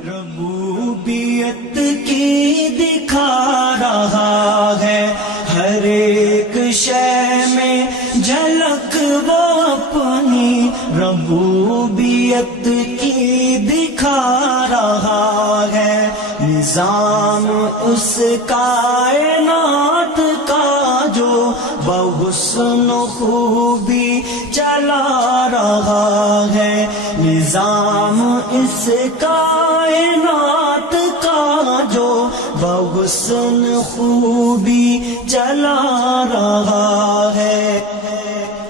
ربوبیت کی دکھا رہا ہے، ہر ایک شے میں جھلک وہ اپنی ربوبیت کی دکھا رہا ہے۔ نظام اس کائنات کا جو بحسن خوبی چلا رہا ہے، نظام اس کائنات کا جو بحسن خوبی چلا رہا ہے۔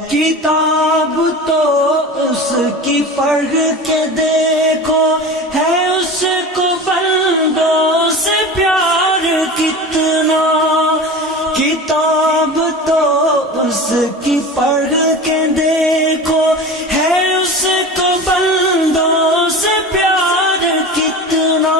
کتاب تو اس کی پڑھ کے دیکھو، ہے اس کو بندوں سے پیار کتنا۔ کتاب تو اس کی پڑھ کے دیکھو، ہے اس کو بندوں سے پیار کتنا۔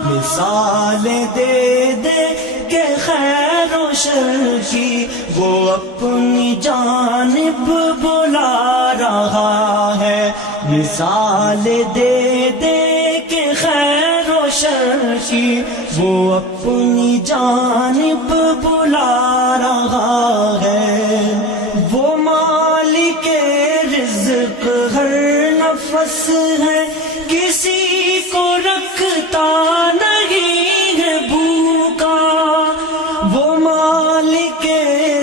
مثال دے دے کہ خیر و شر کی وہ اپنی جانب بلا رہا ہے۔ مثال دے دے کہ خیر و شر کی وہ اپنی جانب بلا رہا ہے۔ وہ مالک رزق ہر نفس ہے، کسی کو رکھتا نہیں ہے بھوکا۔ وہ مالک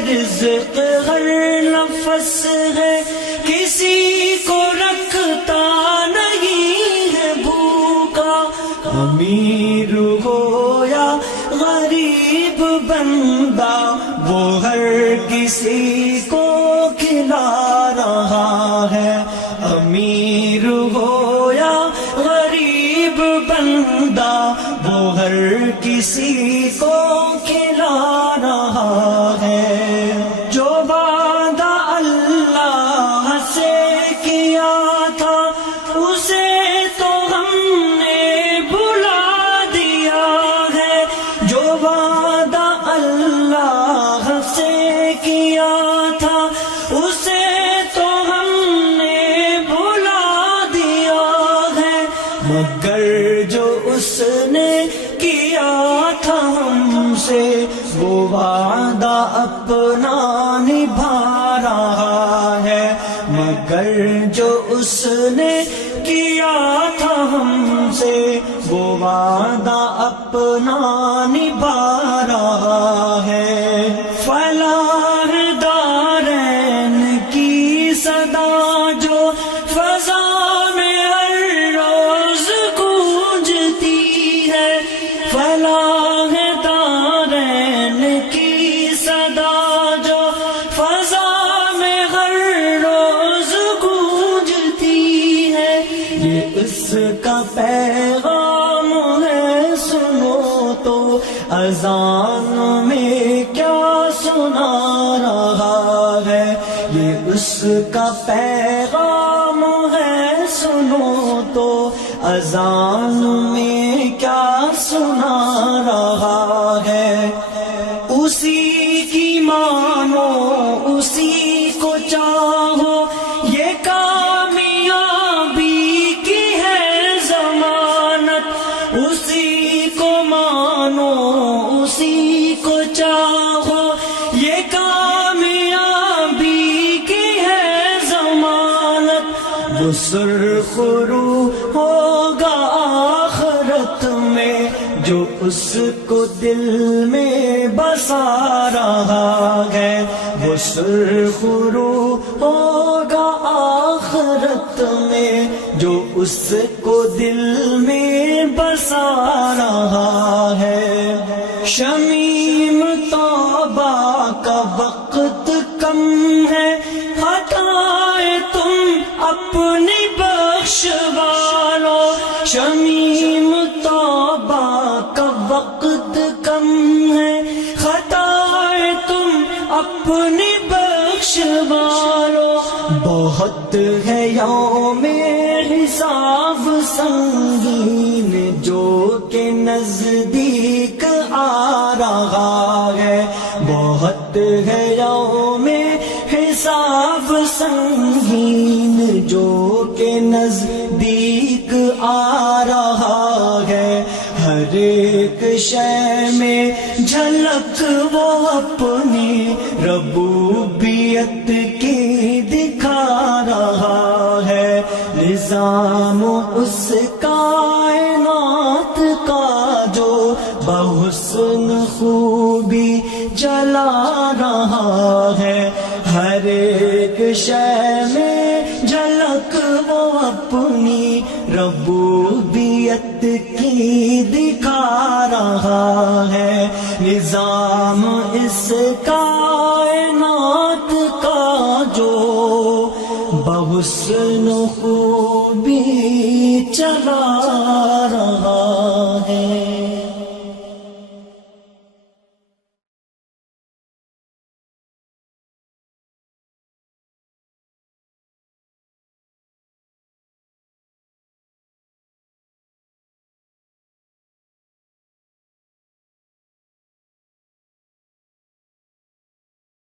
رزق ہر نفس ہے، کسی کو رکھتا نہیں ہے بھوکا۔ امیر ہو یا غریب بندہ، وہ ہر کسی کو کھلا رہا ہے۔ امیر ہو یا غریب بندہ، وہ ہر کسی کو کھلا رہا ہے۔ جو وعدہ اللہ سے کیا تھا، اسے تو ہم نے بھلا دیا ہے۔ جو وعدہ اللہ سے کیا تھا، اسے تو ہم نے بھلا دیا ہے۔ مگر جو اس نے کیا تھا ہم سے، وہ وعدہ اپنا نبھا رہا ہے۔ مگر جو اس نے کیا تھا ہم سے، وہ وعدہ اپنا نبھا رہا ہے۔ فلاح دارین کی صدا جو فضا میں ہر روز گونجتی ہے، فلاح دارین کی صدا جو فضا میں ہر روز گونجتی ہے، یہ اس کا پیغام ہے، سنو تو اذان میں کیا سنا رہا ہے۔ یہ اس کا پیغام ہے، سنو تو اذان میں کیا سنا رہا ہے۔ اسی کی مانو، اسی کو چاہو، یہ کامیابی کی ہے ضمانت۔ اسی کو مانو، اسی کو چاہو، یہ کامیابی کی ہے ضمانت۔ وہ سرخ رو ہوگا آخرت میں، جو اس کو دل میں بسا رہا ہے۔ وہ سرخ رو ہوگا آخرت میں، جو اس کو دل میں بسا رہا ہے۔ شمیم توبہ کا وقت کم ہے، ہٹائے تم اپنی بخشوا لو۔ شمیم توبہ کا وقت کم ہے، خطائے تم اپنی بخشوا لو۔ بہت ہے یوم حساب سنگین جو کہ نزدیک آ رہا ہے۔ بہت ہے یوم حساب سنگین جو کہ نزدیک آ رہا ہے۔ شے میں جھلک وہ اپنی ربوبیت کی دکھا رہا ہے، نظام اس کائنات کا جو بحسن خوبی چلا رہا ہے، ہر ایک شے میں جھلک وہ اپنی ربوبیت کی دکھا رہا ہے، نظام اس کائنات کا جو بحسن خوبی چلا رہا ہے۔